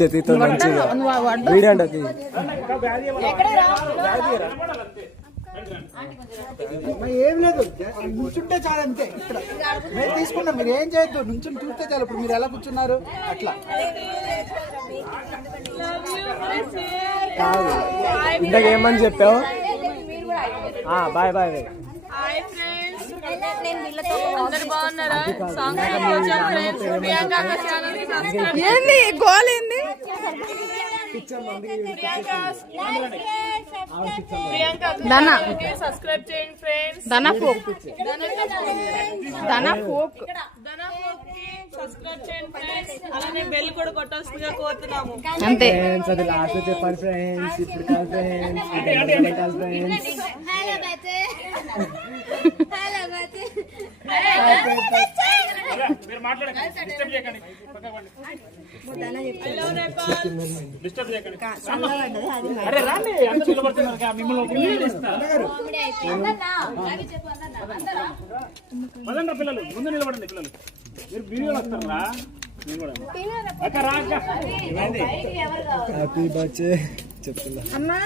చెతితో మంచిగా వీడియో అంటే ఏం లేదు, కూర్చుంటే చాలు అంతే. ఇక్కడ మేము తీసుకున్నాం, మీరు ఏం చేయొద్దు, నుంచుని చూస్తే చాలు. ఇప్పుడు మీరు ఎలా కూర్చున్నారు అట్లా. ఇందాక ఏమని చెప్పావు? Bye bye. ఏంది గోల్ ఏంది? ధన సబ్స్క్రైబ్ చేయండి ఫ్రెండ్స్. ధన ఫోక్ సబ్స్క్రైబ్ చేయండి ఫ్రెండ్స్. అలానే బెల్ కూడా కొట్టాల్సిందిగా కోరుతున్నాము. అంతే. అది లాస్ట్ చెప్పాలి ఫ్రెండ్స్. ఇప్పుడు కాదు ఫ్రెండ్స్, ఫ్రెండ్స్. పిల్లలు ముందు నిలబడండి. పిల్లలు మీరు వీడియోలు వస్తారా? హ్యాపీ బర్త్డే చెప్తున్నా.